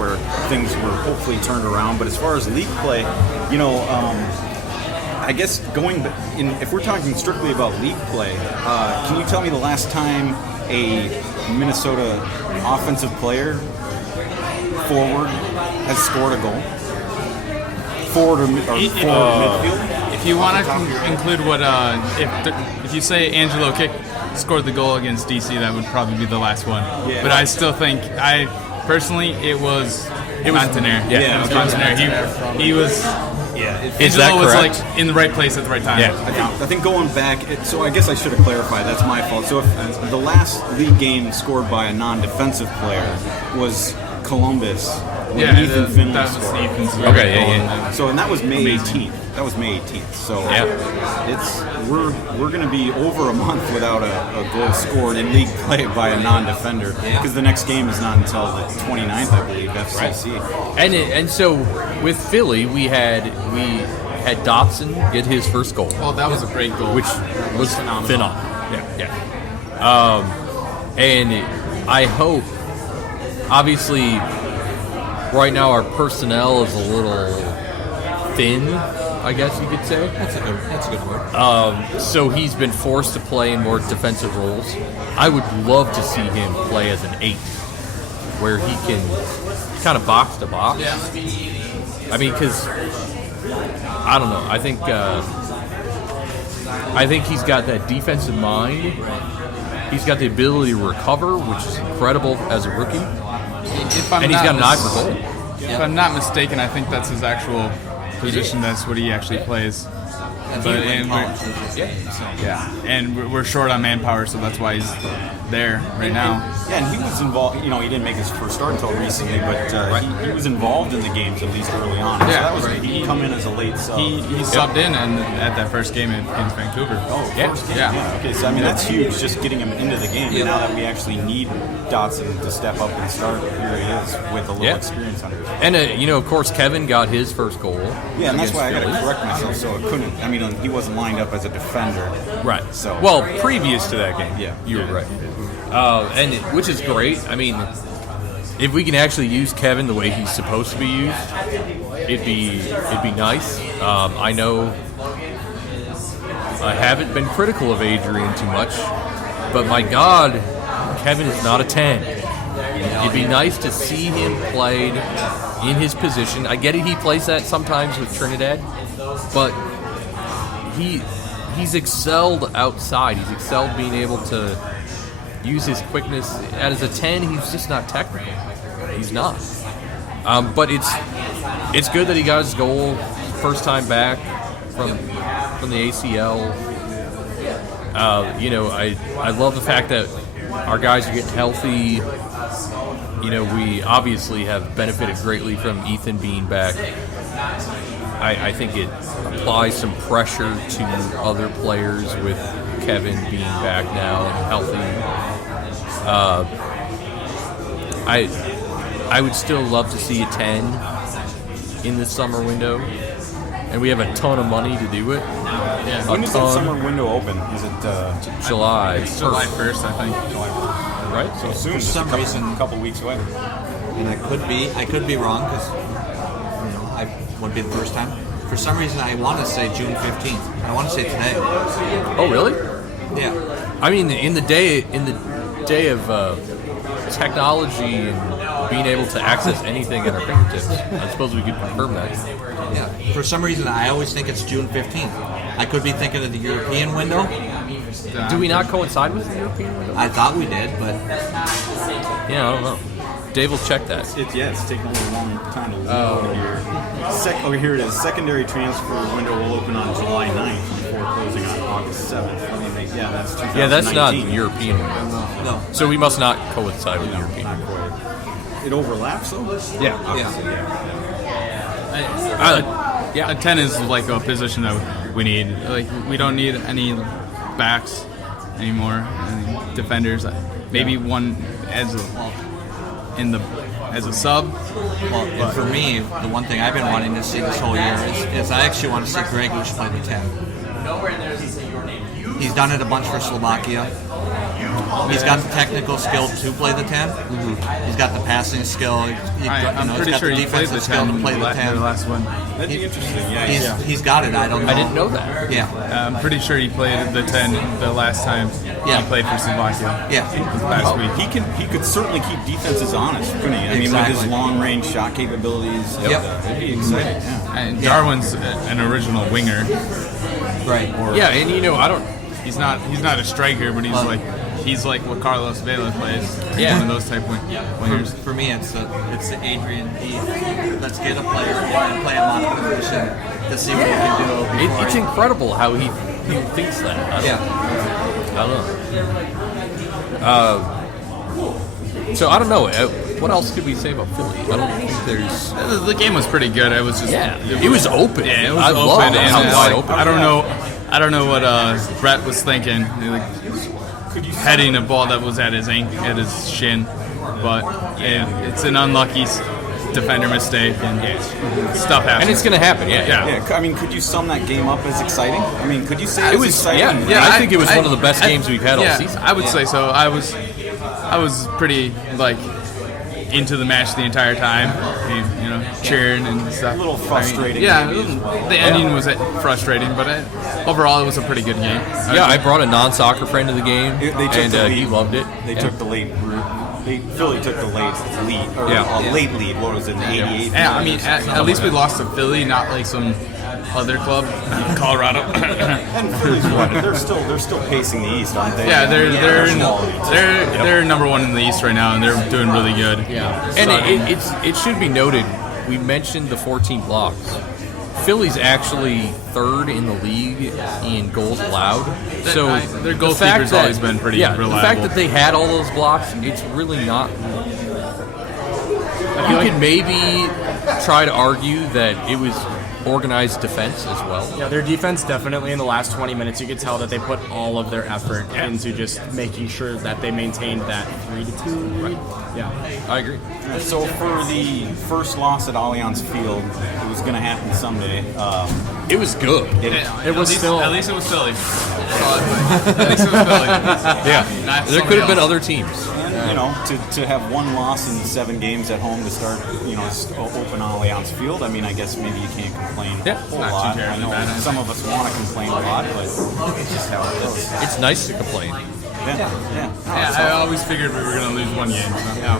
where things were hopefully turned around. But as far as league play, I guess if we're talking strictly about league play, can you tell me the last time a Minnesota offensive player forward has scored a goal? Forward or midfield? If you want to include what if you say Angelo Kick scored the goal against DC, that would probably be the last one. Yeah. But I still think it was Montaner. Yeah, it was Montaner. He was. Yeah, Angelo was like in the right place at the right time. Yeah, I think going back, so I guess I should have clarified. That's my fault. So if the last league game scored by a non-defensive player was Columbus, Ethan Finley scored. Okay, So and that was May 18th. So we're going to be over a month without a goal scored in league play by a non-defender because the next game is not until the 29th, I believe. FCC. Right. And so with Philly, we had Dotson get his first goal. Well, that was a great goal, which was phenomenal. Yeah. And I hope, obviously, right now our personnel is a little thin, I guess you could say. That's a good word. So he's been forced to play in more defensive roles. I would love to see him play as an 8, where he can kind of box to box. Yeah. I mean, because I don't know. I think he's got that defensive mind. He's got the ability to recover, which is incredible as a rookie. And he's got an eye for goal. If I'm not mistaken, I think that's his actual position. That's what he actually plays. And we're short on manpower, so that's why he's there right now. Yeah, and he was involved. He didn't make his first start until recently, but he was involved in the games at least early on. So that was he come in as a late sub. He subbed in at that first game against Vancouver. First game. Yeah. Okay, so that's huge. Just getting him into the game. And now that we actually need Dotson to step up and start, here he is with a little experience under his belt. And of course, Kevin got his first goal. Yeah, and that's why I got to correct myself. So it couldn't. He wasn't lined up as a defender. Right. So previous to that game, you were right. And which is great. I mean, if we can actually use Kevin the way he's supposed to be used, it'd be nice. I know I haven't been critical of Adrian too much, but my God, Kevin is not a 10. It'd be nice to see him played in his position. I get it, he plays that sometimes with Trinidad, but he's excelled outside. He's excelled being able to use his quickness. As a 10, he's just not technical. He's not. But it's good that he got his goal first time back from the ACL. I love the fact that our guys are getting healthy. We obviously have benefited greatly from Ethan being back. I think it applies some pressure to other players with Kevin being back now and healthy. I would still love to see a 10 in the summer window, and we have a ton of money to do it. Yeah. When does that summer window open? Is it July? July 1st, I think. Right? So soon. For some reason, a couple weeks away. And I could be wrong because I wouldn't be the first time. For some reason, I want to say June 15th. I want to say today. Oh, really? Yeah. I mean, in the day of technology and being able to access anything at our fingertips, I suppose we could confirm that. Yeah. For some reason, I always think it's June 15th. I could be thinking of the European window. Do we not coincide with the European window? I thought we did, but I don't know. Dave will check that. It's taking a little long time to load here. Here it is. Secondary transfer window will open on July 9th before closing on August 7th. That's 2019. Yeah, that's not the European window. No. So we must not coincide with the European window. It overlaps, though? Yeah. A 10 is like a position that we need. Like, we don't need any backs anymore, any defenders. Maybe one as a sub. Well, and for me, the one thing I've been wanting to see this whole year is I actually want to see Gregush play the 10. He's done it a bunch for Slovakia. He's got the technical skill to play the 10. Mm-hmm. He's got the passing skill. I'm pretty sure he played the 10 to play the 10. The last one. That'd be interesting. Yeah, He's got it. I don't know. I didn't know that. Yeah. I'm pretty sure he played the 10 the last time he played for Slovakia. Yeah. Last week. He could certainly keep defenses honest, couldn't he? I mean, with his long-range shot capabilities. Yep. It'd be exciting. Yeah. And Darwin's an original winger. Right. Yeah, and I don't. He's not a striker, but he's like what Carlos Vela plays. Yeah. One of those type wingers. For me, it's the Adrian Heath. Let's get a player and play him on a position to see what he can do. It's incredible how he thinks that. I don't know. So I don't know. What else could we say about Philly? I don't think there's. The game was pretty good. It was just it was open. Yeah, it was I open. loved And how wide open. I don't know what Brett was thinking. Heading a ball that was at his shin, but it's an unlucky defender mistake and stuff happens. And it's going to happen. Yeah. I mean, could you sum that game up as exciting? I mean, could you say it was exciting? Yeah, I think it was one of the best games we've had all season. I would say so. I was pretty into the match the entire time, cheering and stuff. A little frustrating. The ending was frustrating, but overall it was a pretty good game. Yeah, I brought a non-soccer friend to the game, and he loved it. They took the late Philly took the late lead, late lead. What was it, in the 88th? Yeah, I mean, at least we lost to Philly, not like some other club, Colorado. And Philly's what? They're still pacing the East, aren't they? Yeah, they're number one in the East right now, and they're doing really good. Yeah, and it should be noted. We mentioned the 14 blocks. Philly's actually third in the league in goals allowed. So their goalkeeper's always been pretty reliable. The fact that they had all those blocks, it's really not. You could maybe try to argue that it was organized defense as well. Yeah, their defense definitely in the last 20 minutes, you could tell that they put all of their effort into just making sure that they maintained that 3-2 lead. Yeah, I agree. So for the first loss at Allianz Field, it was going to happen someday. It was good. At least it was Philly. At least it was Philly. Yeah, there could have been other teams. And, to have one loss in 7 games at home to start, open Allianz Field. I mean, I guess maybe you can't complain a whole lot. I know some of us want to complain a lot, but it's just how it goes. It's nice to complain. Yeah, I always figured we were going to lose one game. So. Yeah,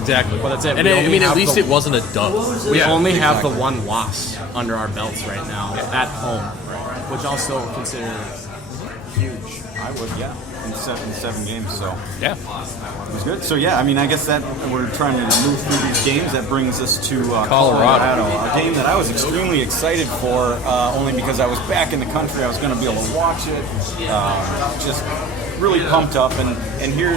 exactly. Well, that's it. And at least it wasn't a dub. We only have the one loss under our belts right now at home, which I'll still consider huge. I would, in 7 games. So yeah, it was good. So I mean, I guess that we're trying to move through these games. That brings us to Colorado, a game that I was extremely excited for, only because I was back in the country. I was going to be able to watch it. Just really pumped up, and here,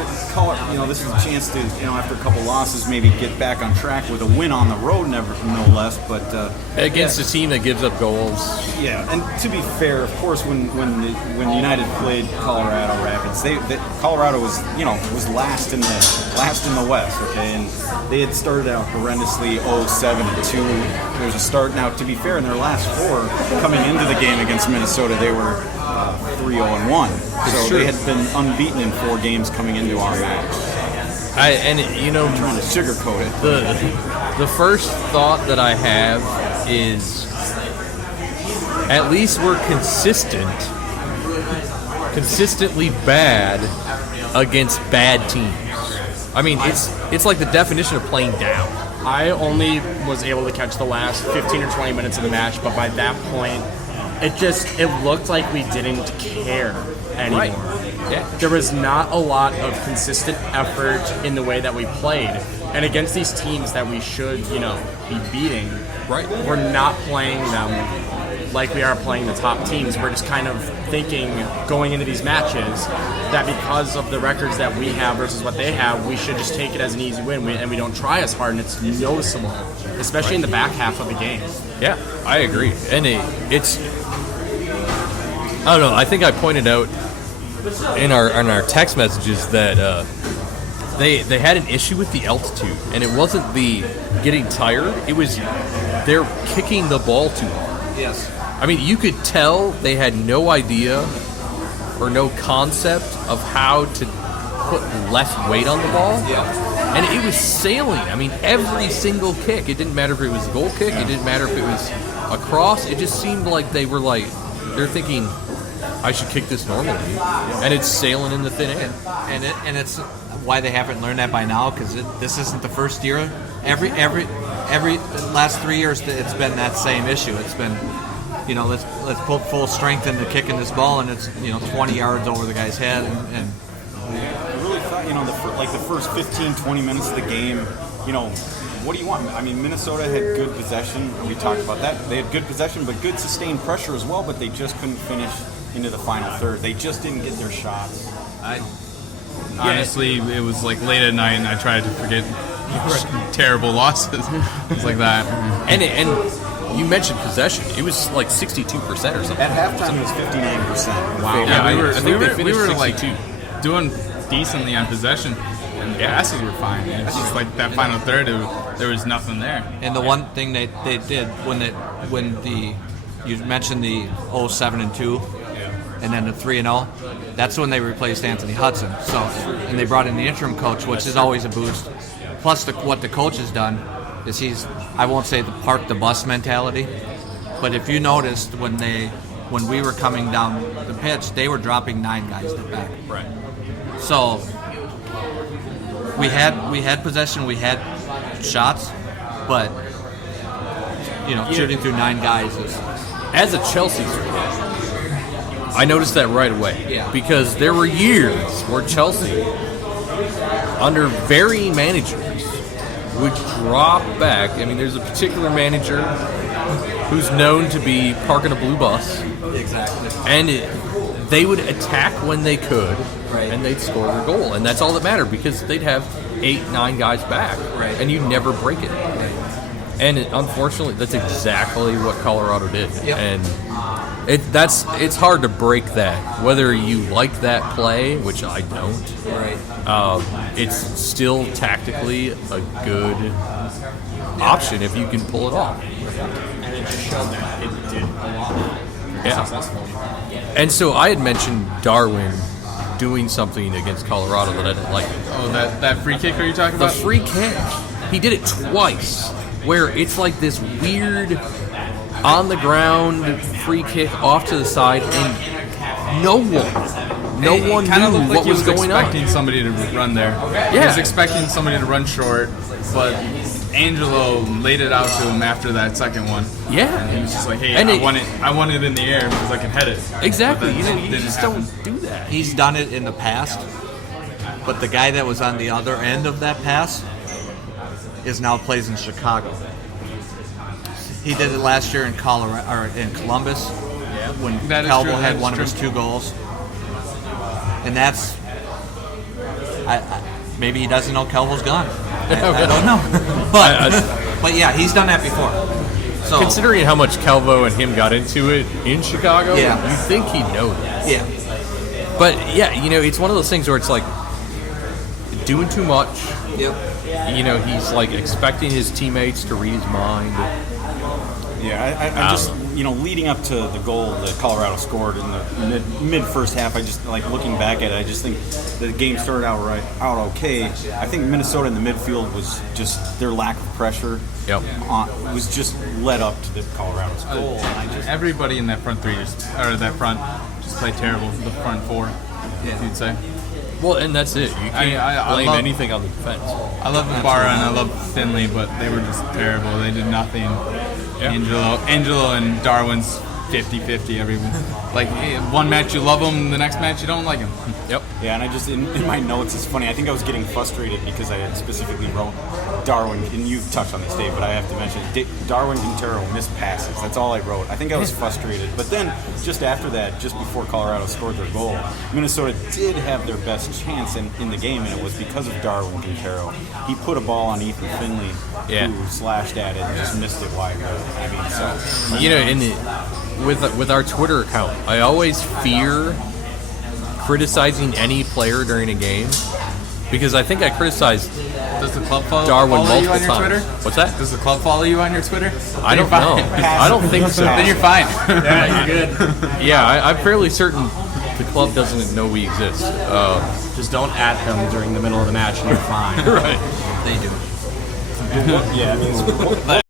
this is a chance to, after a couple losses, maybe get back on track with a win on the road, no less. But against a team that gives up goals. Yeah, and to be fair, of course, when United played Colorado Rapids, Colorado was last in the West, okay, and they had started out horrendously 0-7-2. There was a start. Now, to be fair, in their last 4 coming into the game against Minnesota, they were 3-0-1. So they had been unbeaten in 4 games coming into our match. I'm trying to sugarcoat it. The first thought that I have is at least we're consistently bad against bad teams. I mean, it's like the definition of playing down. I only was able to catch the last 15 or 20 minutes of the match, but by that point, it looked like we didn't care anymore. Right. Yeah. There was not a lot of consistent effort in the way that we played. And against these teams that we should, be beating, we're not playing them like we are playing the top teams. We're just kind of thinking going into these matches that because of the records that we have versus what they have, we should just take it as an easy win, and we don't try as hard, and it's noticeable, especially in the back half of the game. Yeah, I agree. And it's I don't know. I think I pointed out in our text messages that they had an issue with the altitude, and it wasn't the getting tired. It was they're kicking the ball too hard. Yes. I mean, you could tell they had no idea or no concept of how to put less weight on the ball. Yeah. And it was sailing. I mean, every single kick. It didn't matter if it was a goal kick. It didn't matter if it was a cross. It just seemed like they're thinking, I should kick this normally. And it's sailing in the thin air. And it's why they haven't learned that by now, because this isn't the first year. Every last 3 years, it's been that same issue. It's been, let's put full strength into kicking this ball, and it's 20 yards over the guy's head. And I really thought the first 15, 20 minutes of the game, what do you want? I mean, Minnesota had good possession. We talked about that. They had good possession, but good sustained pressure as well. But they just couldn't finish into the final third. They just didn't get their shots. Honestly, it was like late at night, and I tried to forget terrible losses. It's like that. And you mentioned possession. It was like 62% or something. At halftime, it was 59%. Wow. Yeah, we were 62. like doing decently on possession, and the passes were fine. It's just like that final third, there was nothing there. And the one thing they did you mentioned the 0-7-2, and then the 3-0. That's when they replaced Anthony Hudson. So, and they brought in the interim coach, which is always a boost. Plus, what the coach has done is I won't say the park the bus mentality, but if you noticed when we were coming down the pitch, they were dropping 9 guys to back. Right. So we had possession, we had shots, but shooting through 9 guys is. As a Chelsea fan, I noticed that right away. Yeah. Because there were years where Chelsea, under varying managers, would drop back. I mean, there's a particular manager who's known to be parking a blue bus. Exactly. And they would attack when they could, right, and they'd score their goal. And that's all that mattered, because they'd have 8-9 guys back, right, and you'd never break it. Right. And unfortunately, that's exactly what Colorado did. Yep. And it's hard to break that, whether you like that play, which I don't. Right. It's still tactically a good option if you can pull it off. And it just showed that it did a lot successfully. And so I had mentioned Darwin doing something against Colorado that I didn't like. Oh, that free kick are you talking The about? free kick. He did it twice, where it's like this weird on the ground free kick off to the side, and no one knew what was going on. Expecting somebody to run there. Yeah. He was expecting somebody to run short, but Angelo laid it out to him after that second one. Yeah. And he was just like, hey, And I want it in the air because I can head it. Exactly. But then You didn't just happen. don't do that. He's done it in the past, but the guy that was on the other end of that pass now plays in Chicago. He did it last year in Colorado or in Columbus, when That is Calvo true, had that is one of his true. 2 goals, and that's maybe he doesn't know Calvo's gone. I don't know, but yeah, he's done that before. So Considering how much Calvo and him got into it in Chicago, Yeah. you'd think he'd know that. yeah, But yeah, it's one of those things where it's like doing too much. yep. He's like expecting his teammates to read his mind. Yeah, I just, leading up to the goal that Colorado scored in the mid first half, I just, looking back at it, I just think the game started out okay. I think Minnesota in the midfield was just their lack of pressure. Yep. Was just led up to the Colorado's goal. Everybody in that front three just played terrible. The front four, you'd say. Well, and that's it. You can't I blame love- anything on the defense. I love Ibarra and I love Finley, but they were just terrible. They did nothing. Angelo and Darwin's 50-50 every one match you love them, the next match you don't like them. Yep. Yeah, and I just, in my notes, it's funny. I think I was getting frustrated because I had specifically wrote Darwin, and you've touched on this, Dave, but I have to mention Darwin Quintero missed passes. That's all I wrote. I think I was frustrated. But then, just after that, just before Colorado scored their goal, Minnesota did have their best chance in the game, and it was because of Darwin Quintero. He put a ball on Ethan Finley, who slashed at it and just missed it wide. With our Twitter account, I always fear criticizing any player during a game, because I think I criticized Does the club follow Darwin you multiple on your times. Twitter? What's that? Does the club follow you on your Twitter? I don't know. I don't think so. Then you're fine. Yeah, you're good. Yeah, I'm fairly certain the club doesn't know we exist. Just don't at them during the middle of the match and you're fine. Right. They do. Yeah, I mean,